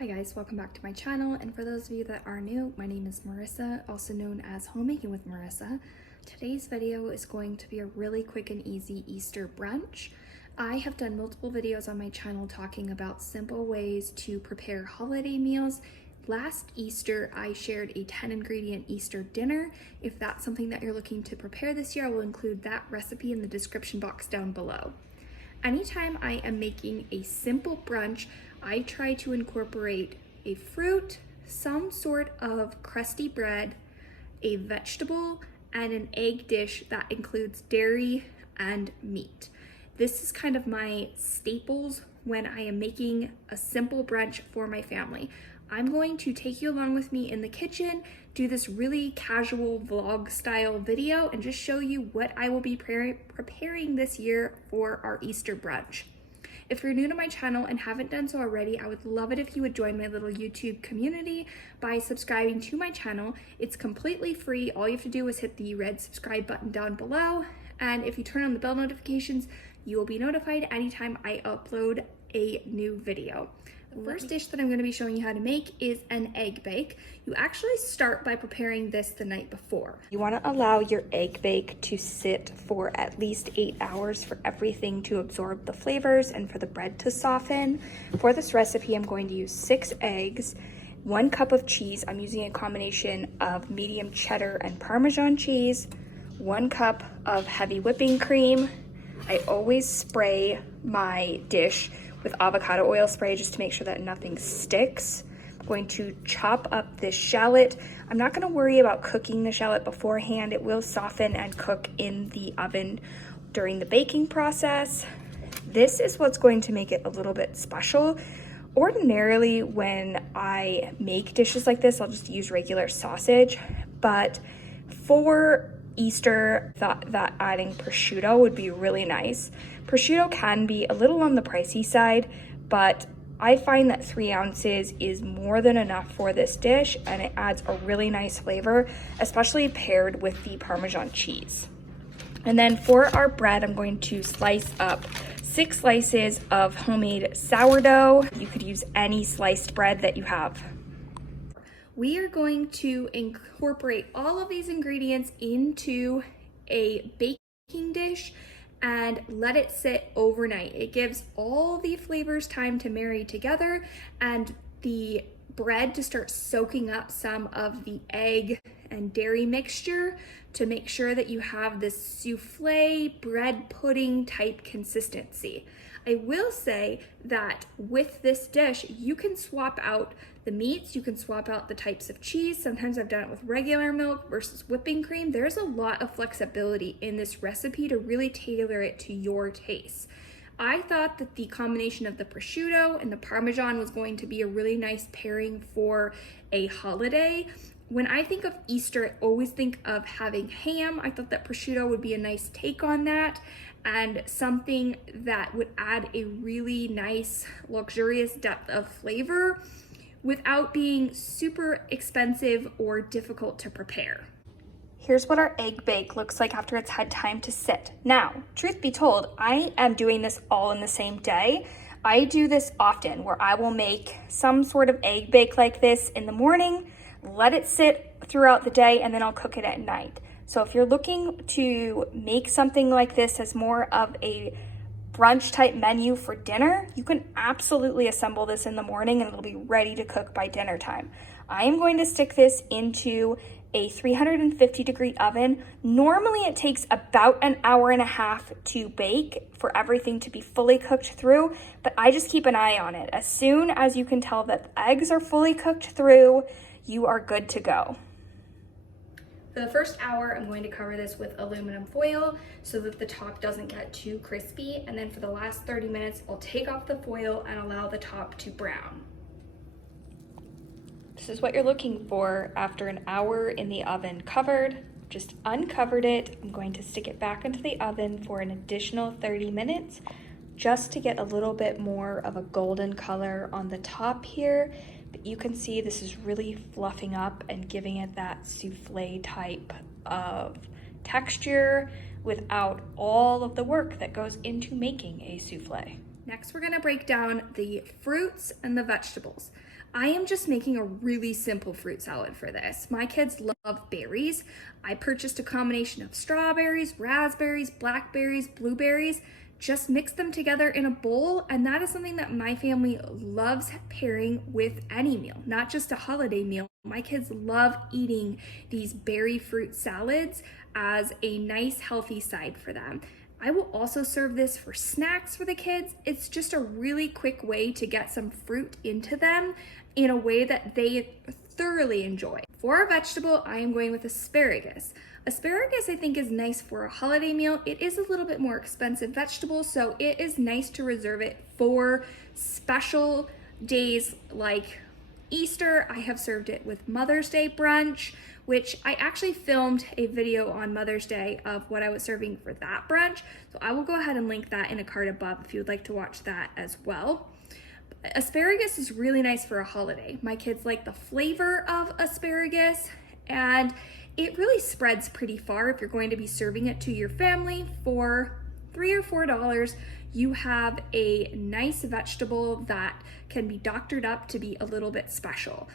Hi guys, welcome back to my channel, and for those of you that are new, my name is Marissa, also known as Homemaking with Marissa. Today's video is going to be a really quick and easy Easter brunch. I have done multiple videos on my channel talking about simple ways to prepare holiday meals. Last Easter, I shared a 10-ingredient Easter dinner. If that's something that you're looking to prepare this year, I will include that recipe in the description box down below. Anytime I am making a simple brunch, I try to incorporate a fruit, some sort of crusty bread, a vegetable, and an egg dish that includes dairy and meat. This is kind of my staples when I am making a simple brunch for my family. I'm going to take you along with me in the kitchen, do this really casual vlog style video, and just show you what I will be preparing this year for our Easter brunch. If you're new to my channel and haven't done so already, I would love it if you would join my little YouTube community by subscribing to my channel. It's completely free. All you have to do is hit the red subscribe button down below. And if you turn on the bell notifications, you will be notified anytime I upload a new video. The first dish that I'm going to be showing you how to make is an egg bake. You actually start by preparing this the night before. You want to allow your egg bake to sit for at least 8 hours for everything to absorb the flavors and for the bread to soften. For this recipe, I'm going to use 6 eggs, 1 cup of cheese. I'm using a combination of medium cheddar and Parmesan cheese, 1 cup of heavy whipping cream. I always spray my dish with avocado oil spray just to make sure that nothing sticks. I'm going to chop up this shallot. I'm not going to worry about cooking the shallot beforehand. It will soften and cook in the oven during the baking process. This is what's going to make it a little bit special. Ordinarily, when I make dishes like this, I'll just use regular sausage, but for Easter, thought that adding prosciutto would be really nice. Prosciutto can be a little on the pricey side, but I find that 3 ounces is more than enough for this dish, and it adds a really nice flavor, especially paired with the Parmesan cheese. And then for our bread, I'm going to slice up 6 slices of homemade sourdough. You could use any sliced bread that you have. We are going to incorporate all of these ingredients into a baking dish and let it sit overnight. It gives all the flavors time to marry together and the bread to start soaking up some of the egg and dairy mixture to make sure that you have this souffle bread pudding type consistency. I will say that with this dish, you can swap out the meats, you can swap out the types of cheese. Sometimes I've done it with regular milk versus whipping cream. There's a lot of flexibility in this recipe to really tailor it to your taste. I thought that the combination of the prosciutto and the Parmesan was going to be a really nice pairing for a holiday. When I think of Easter, I always think of having ham. I thought that prosciutto would be a nice take on that and something that would add a really nice, luxurious depth of flavor without being super expensive or difficult to prepare. Here's what our egg bake looks like after it's had time to sit. Now, truth be told, I am doing this all in the same day. I do this often where I will make some sort of egg bake like this in the morning, let it sit throughout the day, and then I'll cook it at night. So if you're looking to make something like this as more of a brunch type menu for dinner, you can absolutely assemble this in the morning and it'll be ready to cook by dinner time. I am going to stick this into a 350-degree oven. Normally it takes about an hour and a half to bake for everything to be fully cooked through, but I just keep an eye on it. As soon as you can tell that the eggs are fully cooked through, you are good to go. For the first hour, I'm going to cover this with aluminum foil so that the top doesn't get too crispy. And then for the last 30 minutes, I'll take off the foil and allow the top to brown. This is what you're looking for after an hour in the oven covered. Just uncovered it. I'm going to stick it back into the oven for an additional 30 minutes just to get a little bit more of a golden color on the top here. But you can see this is really fluffing up and giving it that souffle type of texture without all of the work that goes into making a souffle. Next, we're gonna break down the fruits and the vegetables. I am just making a really simple fruit salad for this. My kids love berries. I purchased a combination of strawberries, raspberries, blackberries, blueberries, just mix them together in a bowl, and that is something that my family loves pairing with any meal, not just a holiday meal. My kids love eating these berry fruit salads as a nice healthy side for them. I will also serve this for snacks for the kids. It's just a really quick way to get some fruit into them in a way that they thoroughly enjoy. For our vegetable, I am going with asparagus. Asparagus, I think, is nice for a holiday meal. It is a little bit more expensive vegetable, so it is nice to reserve it for special days like Easter. I have served it with Mother's Day brunch, which I actually filmed a video on Mother's Day of what I was serving for that brunch. So I will go ahead and link that in a card above if you would like to watch that as well. Asparagus is really nice for a holiday. My kids like the flavor of asparagus, and it really spreads pretty far. If you're going to be serving it to your family for $3 or $4, you have a nice vegetable that can be doctored up to be a little bit special.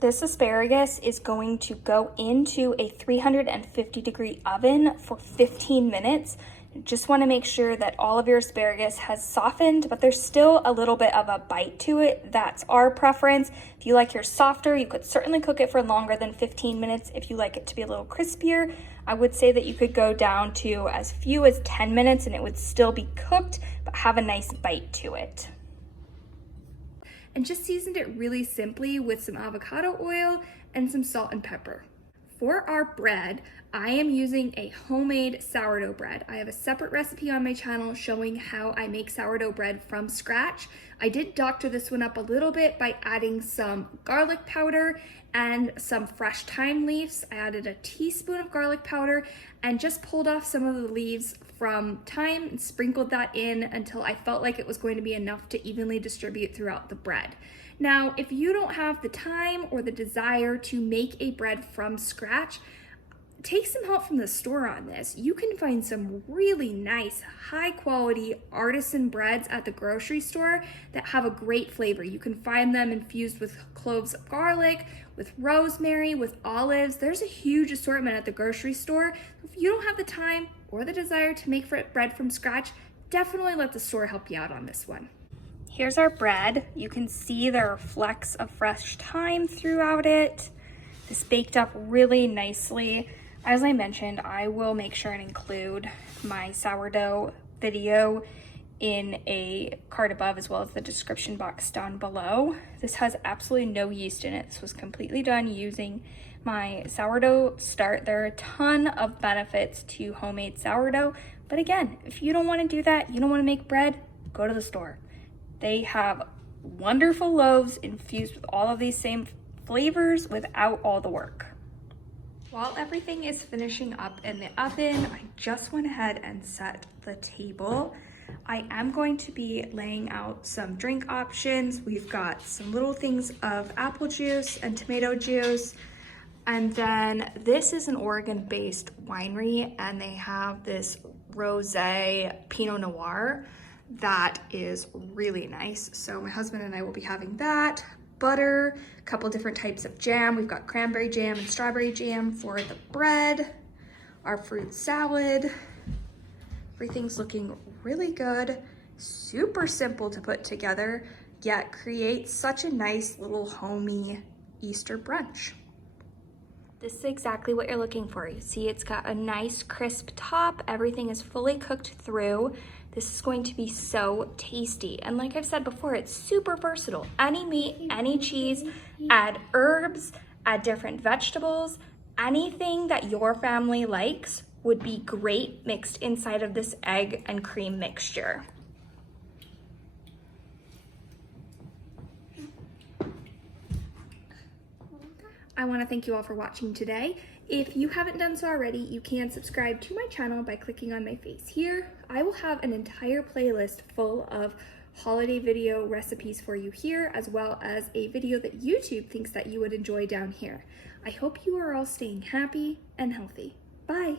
This asparagus is going to go into a 350-degree oven for 15 minutes. You just want to make sure that all of your asparagus has softened, but there's still a little bit of a bite to it. That's our preference. If you like yours softer, you could certainly cook it for longer than 15 minutes. If you like it to be a little crispier, I would say that you could go down to as few as 10 minutes and it would still be cooked, but have a nice bite to it. And just seasoned it really simply with some avocado oil and some salt and pepper. For our bread, I am using a homemade sourdough bread. I have a separate recipe on my channel showing how I make sourdough bread from scratch. I did doctor this one up a little bit by adding some garlic powder and some fresh thyme leaves. I added a teaspoon of garlic powder and just pulled off some of the leaves from thyme and sprinkled that in until I felt like it was going to be enough to evenly distribute throughout the bread. Now, if you don't have the time or the desire to make a bread from scratch, take some help from the store on this. You can find some really nice, high quality artisan breads at the grocery store that have a great flavor. You can find them infused with cloves of garlic, with rosemary, with olives. There's a huge assortment at the grocery store. If you don't have the time or the desire to make bread from scratch, definitely let the store help you out on this one. Here's our bread. You can see there are flecks of fresh thyme throughout it. This baked up really nicely. As I mentioned, I will make sure and include my sourdough video in a card above as well as the description box down below. This has absolutely no yeast in it. This was completely done using my sourdough start. There are a ton of benefits to homemade sourdough, but again, if you don't want to do that, you don't want to make bread, go to the store. They have wonderful loaves infused with all of these same flavors without all the work. While everything is finishing up in the oven, I just went ahead and set the table. I am going to be laying out some drink options. We've got some little things of apple juice and tomato juice. And then this is an Oregon-based winery, and they have this rosé Pinot Noir that is really nice. So my husband and I will be having that. Butter, a couple different types of jam. We've got cranberry jam and strawberry jam for the bread, our fruit salad. Everything's looking really good, super simple to put together, yet creates such a nice little homey Easter brunch. This is exactly what you're looking for. You see it's got a nice crisp top, everything is fully cooked through. This is going to be so tasty. And like I've said before, it's super versatile. Any meat, any cheese, add herbs, add different vegetables, anything that your family likes would be great mixed inside of this egg and cream mixture. I want to thank you all for watching today. If you haven't done so already, you can subscribe to my channel by clicking on my face here. I will have an entire playlist full of holiday video recipes for you here, as well as a video that YouTube thinks that you would enjoy down here. I hope you are all staying happy and healthy. Bye.